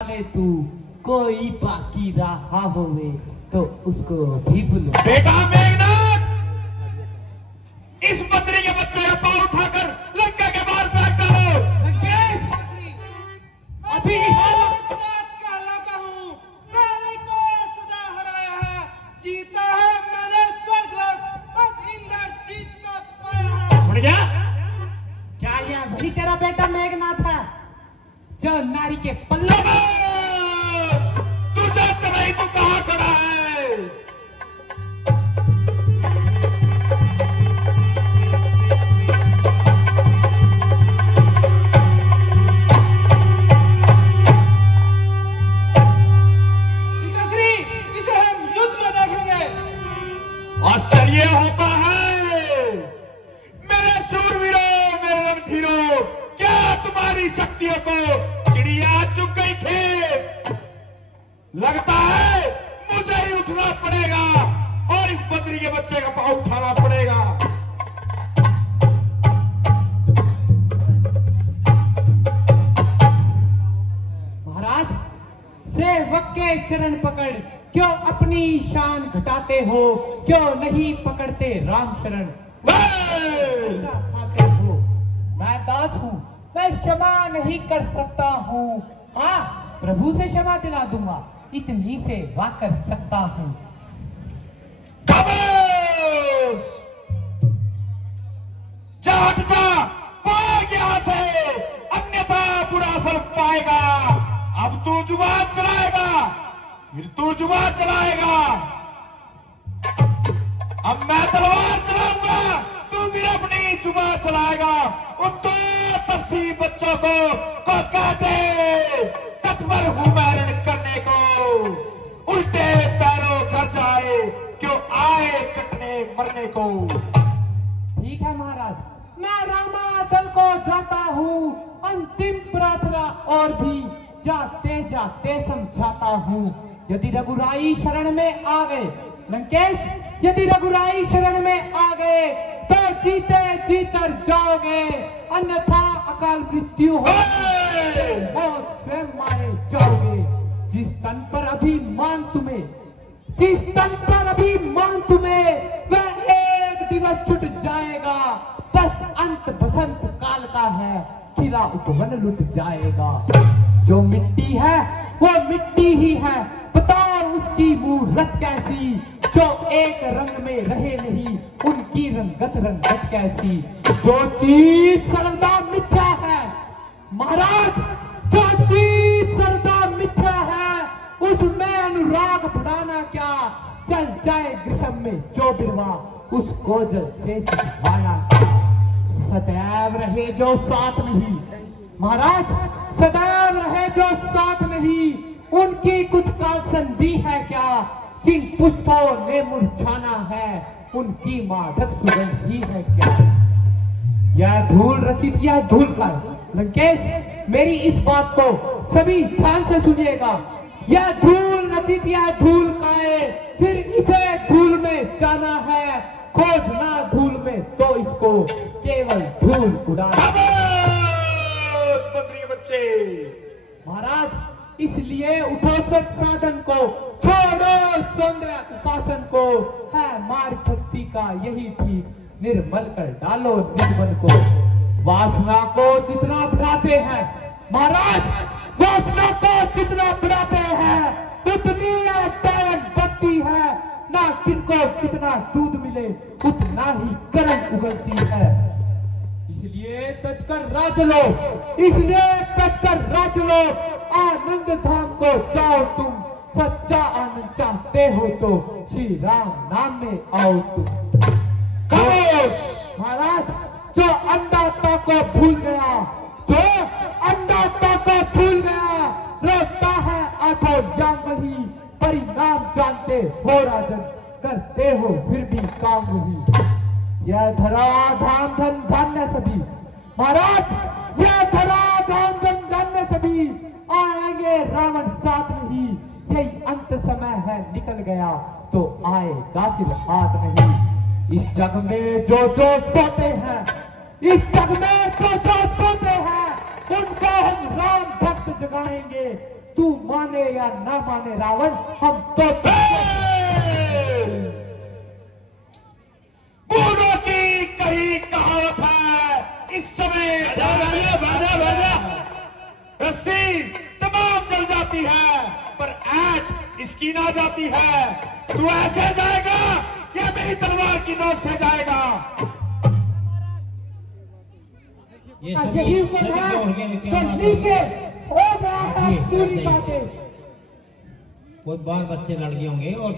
तू कोई बाकी रहा होवे तो उसको भी बुलो। बेटा मेघनाथ, इस मंत्री के बच्चे का पांव उठाकर लंका के बाहर फेंक डालो। अभी कहलाता हूँ, मैंने को सदा हराया है, जीता है मैंने स्वर्गलोक और इंद्रजीत को पाया है। सुन गया? क्या यह वही तेरा बेटा मेघनाथ है जो नारी के पल्ले तुझे तराई तो कहाँ खड़ा है? पिताश्री, इसे हम युद्ध में देखेंगे। आश्चर्य होता है मेरे शूरवीरों, मेरे रणधीरों, क्या तुम्हारी शक्तियों को चिड़िया चुग गई खेत? लगता है मुझे ही उठना पड़ेगा और इस बद्री के बच्चे का पांव उठाना पड़ेगा। महाराज, सेवक के चरण पकड़ क्यों अपनी शान घटाते हो? क्यों नहीं पकड़ते राम शरण? खाते हो, मैं दास हूँ, मैं क्षमा नहीं कर सकता हूँ। हाँ, प्रभु से क्षमा दिला दूंगा, इतनी सेवा कर सकता हूँ। खामोश! जा हट जा, भाग यहाँ से, अन्यथा बुरा फल पाएगा। अब तू जुबान चलाएगा, फिर तू जुबान चलाएगा। अब मैं तलवार चलाऊंगा, तू भी अपनी जुबान चलाएगा। उन दो तपसी बच्चों को कह दे, तत्पर हूं मैं रण करने को। उल्टे पैरों घर जाए, क्यों आए कटने मरने को। ठीक है महाराज, मैं रामादल को जाता हूँ, अंतिम प्रार्थना और भी जाते जाते समझाता हूँ। यदि रघुराई शरण में आ गए लंकेश, यदि रघुराई शरण में आ गए तो जीते जीतर जाओगे, अन्यथा अकाल मृत्यु हो और स्वयं मारे जाओगे। जिस तन पर अभिमान तुम्हें, जिस तन पर अभिमान तुम्हें, वह एक दिवस छुट जाएगा। बस अंत बसंत काल का है, खिला उपवन लुट जाएगा। जो मिट्टी है वो मिट्टी ही है, बताओ उसकी मूरत कैसी। जो एक रंग में रहे नहीं, उनकी रंगत कैसी। जो चीज सर्वदा मिथ्या है महाराज, जो चीज सर्वदा मिथ्या है, उसमें अनुराग बढ़ाना क्या। चल जाए ग्रीष्म में जो बिरवा, उसको जल से सिखाना। सदैव रहे जो साथ नहीं महाराज, सदैव रहे जो साथ नहीं, उनकी कुछ काल संधि है क्या। जिन पुष्पों ने मुरझाना है, उनकी मादक सुगंध ही है क्या। यह धूल रचित, यह धूल का लंकेश, मेरी इस बात को सभी ध्यान से सुनिएगा। यह धूल रचित, यह धूल का है, फिर इसे धूल में जाना है। खोजना धूल में तो इसको केवल धूल उड़ाना। मंत्री बच्चे महाराज, इसलिए उठो सब साधन को, छोड़ो सौंदर्य उपासन को। है मार्ग भक्ति का यही ठीक, निर्मल कर डालो निर्मल को। वासना को जितना बढ़ाते हैं महाराज, वासना को जितना बढ़ाते हैं, उतनी टायन बढ़ती है। ना किनको कितना दूध मिले, उतना ही गर्म उगलती है। इसलिए तजकर राज लो, इसलिए तजकर राज लो। आनंद धाम को जाओ तुम, सच्चा आनंद चाहते हो तो श्री राम नाम में आओ तुम। खामोश! महाराज, जो अन्नदाता को भूल गया, जो अन्नदाता को भूल गया, रोता है आठों जाम वही। परिणाम जानते हो राजन, करते हो फिर भी काम वही। यह धरा धाम धन धान्य सभी महाराज, यह धरा धाम धन धान्य सभी, आएंगे रावण साथ नहीं। यही अंत समय है, निकल गया तो आएगा फिर हाथ नहीं। इस जग में जो जो सोते हैं, इस जग में जो जो सोते हैं, उनको हम राम भक्त जगाएंगे। तू माने या ना माने रावण, हम तो बूढ़ों की कही कहावत है, इस समय रस्सी तमाम जल जाती है पर ऐट इसकी ना जाती है। तू ऐसे जाएगा या मेरी तलवार की नोक से जाएगा? ये यही सभी वजह जो हो गया, क्या बात बदली के है? हो गया है सूर्य का देश। कोई बाल बच्चे लड़ गए होंगे और